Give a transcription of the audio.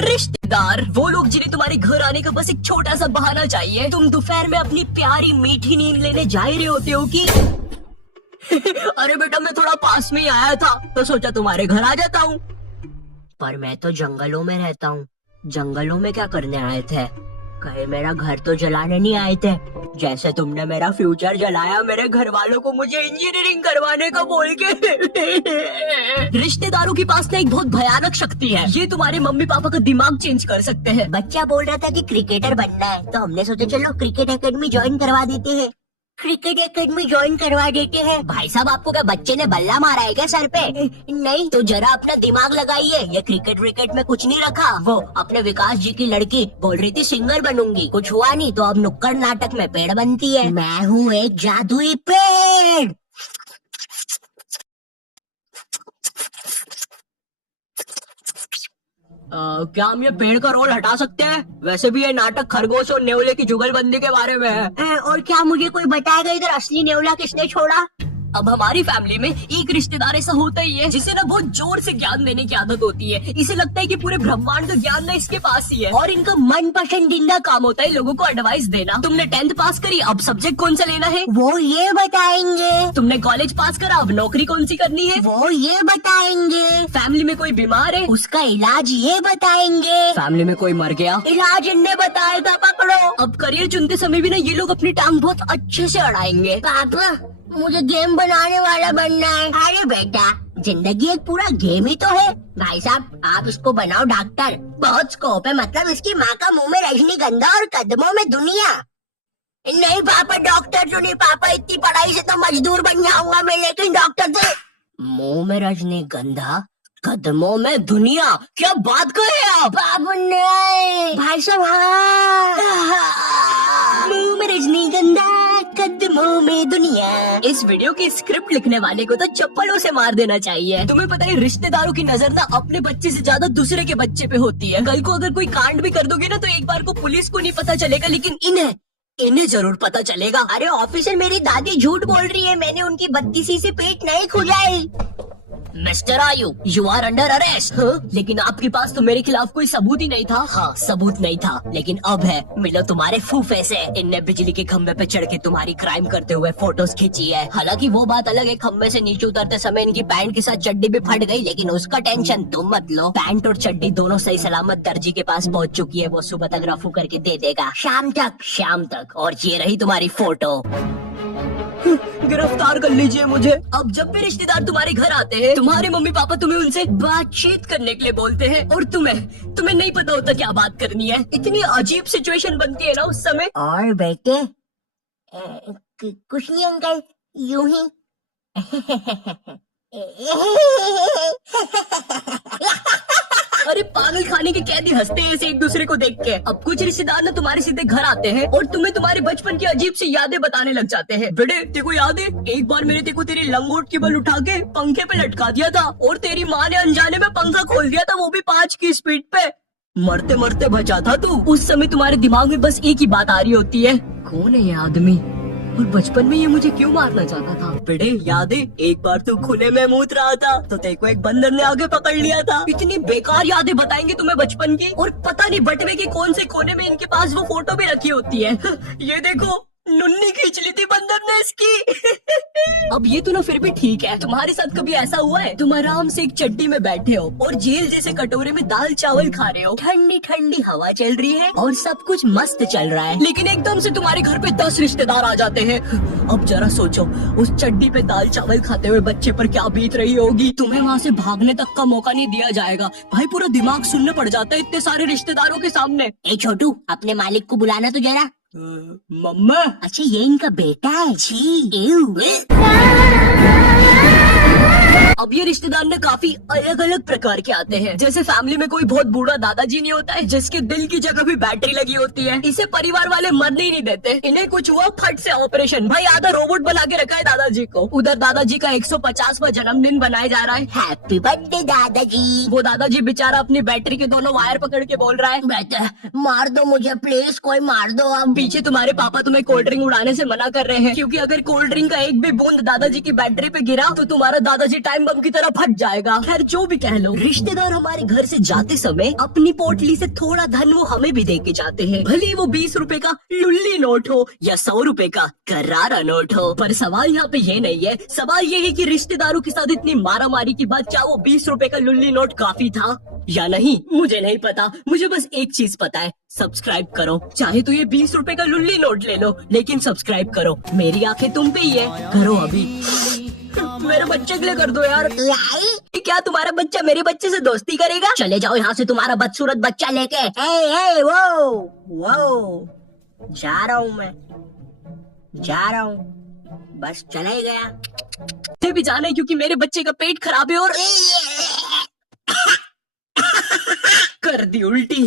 रिश्तेदार वो लोग जिन्हें तुम्हारे घर आने का बस एक छोटा सा बहाना चाहिए। तुम दोपहर में अपनी प्यारी मीठी नींद लेने जा ही रहे होते हो कि अरे बेटा मैं थोड़ा पास में ही आया था तो सोचा तुम्हारे घर आ जाता हूँ। पर मैं तो जंगलों में रहता हूँ। जंगलों में क्या करने आए थे? कहीं मेरा घर तो जलाने नहीं आए थे? जैसे तुमने मेरा फ्यूचर जलाया मेरे घर वालों को मुझे इंजीनियरिंग करवाने का बोल के। रिश्तेदारों के पास ना एक बहुत भयानक शक्ति है। ये तुम्हारे मम्मी पापा का दिमाग चेंज कर सकते हैं। बच्चा बोल रहा था कि क्रिकेटर बनना है तो हमने सोचा चलो क्रिकेट एकेडमी ज्वाइन करवा देते हैं। क्रिकेट एकेडमी ज्वाइन करवा देते हैं। भाई साहब आपको क्या बच्चे ने बल्ला मारा है क्या सर पे? नहीं तो जरा अपना दिमाग लगाइए। ये क्रिकेट विकेट में कुछ नहीं रखा। वो अपने विकास जी की लड़की बोल रही थी सिंगर बनूंगी, कुछ हुआ नहीं तो अब नुक्कड़ नाटक में पेड़ बनती है। मैं हूँ एक जादुई पेड़। क्या हम ये पेड़ का रोल हटा सकते हैं? वैसे भी ये नाटक खरगोश और नेवले की जुगलबंदी के बारे में है। और क्या मुझे कोई बताएगा इधर असली नेवला किसने छोड़ा? अब हमारी फैमिली में एक रिश्तेदार ऐसा होता ही है जिसे ना बहुत जोर से ज्ञान देने की आदत होती है। इसे लगता है कि पूरे ब्रह्मांड का ज्ञान ना इसके पास ही है और इनका मन पसंदीदा काम होता है लोगों को एडवाइस देना। तुमने 10th पास करी, अब सब्जेक्ट कौन सा लेना है वो ये बताएंगे। तुमने कॉलेज पास करा, अब नौकरी कौन सी करनी है वो ये बताएंगे। फैमिली में कोई बीमार है, उसका इलाज ये बताएंगे। फैमिली में कोई मर गया, इलाज इनने बताया था, पकड़ो। अब करियर चुनते समय भी ना ये लोग अपनी टांग बहुत अच्छे से अड़ाएंगे। पापा मुझे गेम बनाने वाला बनना है। अरे बेटा जिंदगी एक पूरा गेम ही तो है। भाई साहब आप इसको बनाओ डॉक्टर, बहुत स्कोप है। मतलब इसकी माँ का मुंह में रजनीगंधा और कदमों में दुनिया। नहीं पापा डॉक्टर तो नहीं पापा, इतनी पढ़ाई से तो मजदूर बन जाऊंगा मैं, लेकिन डॉक्टर से। मुंह में रजनीगंधा कदमों में दुनिया, क्या बात कहे आप? बाबू नहीं भाई साहब, हाँ मुंह में रजनीगंधा कदमों में दुनिया। इस वीडियो की स्क्रिप्ट लिखने वाले को तो चप्पलों से मार देना चाहिए। तुम्हें पता है रिश्तेदारों की नजर ना अपने बच्चे से ज्यादा दूसरे के बच्चे पे होती है। कल को अगर कोई कांड भी कर दोगे ना तो एक बार को पुलिस को नहीं पता चलेगा, लेकिन इन्हें जरूर पता चलेगा। अरे ऑफिसर मेरी दादी झूठ बोल रही है, मैंने उनकी 32 से पेट नहीं खुजाई। मिस्टर आयु यू आर अंडर अरेस्ट। लेकिन आपके पास तो मेरे खिलाफ कोई सबूत ही नहीं था। हाँ सबूत नहीं था, लेकिन अब है। मिलो तुम्हारे फूफे से। इनने बिजली के खंबे पे चढ़ के तुम्हारी क्राइम करते हुए फोटोज खींची है। हालांकि वो बात अलग है, खंबे से नीचे उतरते समय इनकी पैंट के साथ चड्डी भी फट गई, लेकिन उसका टेंशन तुम मत लो। पैंट और चड्डी दोनों सही सलामत दर्जी के पास पहुँच चुकी है। वो सुबह तक रफू करके दे देगा, शाम तक। और ये रही तुम्हारी फोटो। गिरफ्तार कर लीजिए मुझे। अब जब भी रिश्तेदार तुम्हारे घर आते हैं तुम्हारे मम्मी पापा तुम्हें उनसे बातचीत करने के लिए बोलते हैं और तुम्हें नहीं पता होता क्या बात करनी है। इतनी अजीब सिचुएशन बनती है ना उस समय। और बेटे कुछ नहीं अंकल, यूं ही। अरे पागल खाने के कैदी हंसते हैं ऐसे एक दूसरे को देख के। अब कुछ रिश्तेदार ना तुम्हारे सीधे घर आते हैं और तुम्हें तुम्हारे बचपन की अजीब सी यादें बताने लग जाते हैं। बेटे तेको याद है एक बार मैंने तेको तेरी लंगोट की बल उठा के पंखे पे लटका दिया था और तेरी माँ ने अनजाने में पंखा खोल दिया था, वो भी 5 की स्पीड पे। मरते मरते बचा था तू। उस समय तुम्हारे दिमाग में बस एक ही बात आ रही होती है, कौन है ये आदमी और बचपन में ये मुझे क्यों मारना चाहता था। बेटे याद है एक बार तू खुले में मूत रहा था तो तेरे को एक बंदर ने आगे पकड़ लिया था। इतनी बेकार यादें बताएंगे तुम्हें बचपन की, और पता नहीं बटवे के कौन से कोने में इनके पास वो फोटो भी रखी होती है। ये देखो नुन्नी खींच ली थी बंदर ने इसकी। अब ये तो ना फिर भी ठीक है, तुम्हारे साथ कभी ऐसा हुआ है तुम आराम से एक चड्डी में बैठे हो और जेल जैसे कटोरे में दाल चावल खा रहे हो, ठंडी ठंडी हवा चल रही है और सब कुछ मस्त चल रहा है, लेकिन एकदम से तुम्हारे घर पे 10 रिश्तेदार आ जाते हैं। अब जरा सोचो उस चड्डी पे दाल चावल खाते हुए बच्चे पर क्या बीत रही होगी। तुम्हें वहाँ से भागने तक का मौका नहीं दिया जाएगा। भाई पूरा दिमाग सुनने पड़ जाता है इतने सारे रिश्तेदारों के सामने। ए छोटू अपने मालिक को बुलाना तो जरा। मम्मा। अच्छा ये इनका बेटा है। छी अब ये रिश्तेदार ना काफी अलग अलग प्रकार के आते हैं। जैसे फैमिली में कोई बहुत बूढ़ा दादाजी नहीं होता है जिसके दिल की जगह भी बैटरी लगी होती है, इसे परिवार वाले मरने ही नहीं देते। इन्हें कुछ हुआ फट से ऑपरेशन, भाई आधा रोबोट बना के रखा है दादाजी को। उधर दादाजी का 150वां जन्मदिन बनाया जा रहा है, हैप्पी बर्थडे दादाजी। वो दादाजी बेचारा अपनी बैटरी के दोनों वायर पकड़ के बोल रहा है, बेटा मार दो मुझे प्लीज, कोई मार दो। अब पीछे तुम्हारे पापा तुम्हें कोल्ड ड्रिंक उड़ाने से मना कर रहे हैं, क्योंकि अगर कोल्ड ड्रिंक का एक भी बूंद दादाजी की बैटरी पे गिरा तो तुम्हारा दादाजी टाइम बम की तरह फट जाएगा। खैर जो भी कह लो, रिश्तेदार हमारे घर से जाते समय अपनी पोटली से थोड़ा धन वो हमें भी दे के जाते हैं, भले ही वो 20 रुपए का लुल्ली नोट हो या 100 रुपए का करारा नोट हो। पर सवाल यहाँ पे ये नहीं है, सवाल ये है कि रिश्तेदारों के साथ इतनी मारा मारी के बाद क्या वो 20 रुपए का लुल्ली नोट काफी था या नहीं, मुझे नहीं पता। मुझे बस एक चीज पता है, सब्सक्राइब करो। चाहे तो ये 20 रुपए का लुल्ली नोट ले लो, लेकिन सब्सक्राइब करो। मेरी आंखें तुम पे ही है, करो अभी। मेरे बच्चे के लिए कर दो यार। क्या तुम्हारा बच्चा मेरे बच्चे से दोस्ती करेगा? चले जाओ यहाँ से तुम्हारा बदसूरत बच्चा लेके। वो जा रहा हूँ मैं, जा रहा हूँ, बस चला ही गया। मुझे भी जाना है क्योंकि मेरे बच्चे का पेट खराब है और कर दी उल्टी।